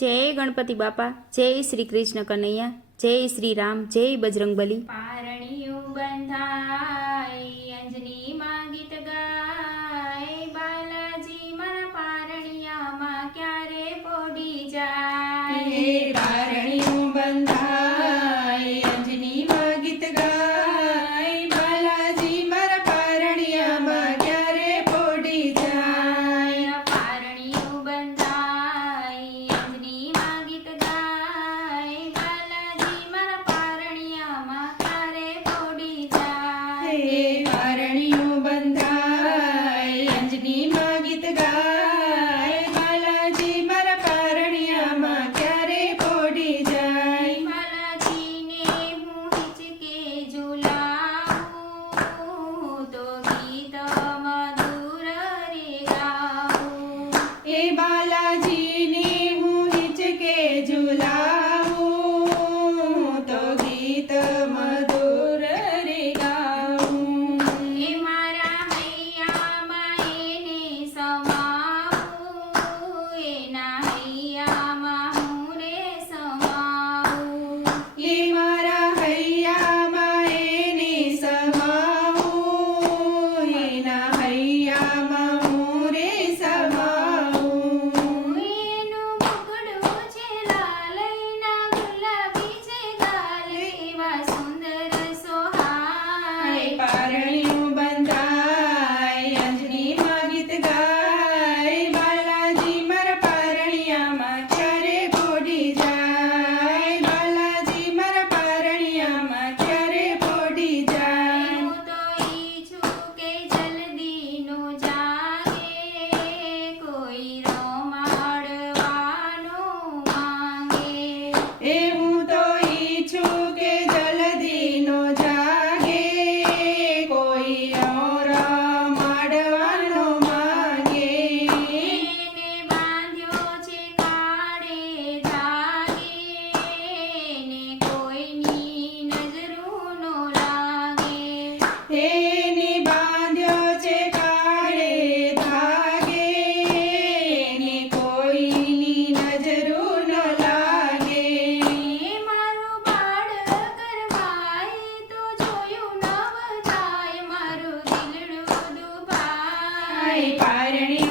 જય ગણપતિ બાપા જય શ્રી કૃષ્ણ કનૈયા જય શ્રી રામ જય બજરંગબલી. પારણીઓ બંધા один. પારણી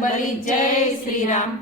बली जय श्रीराम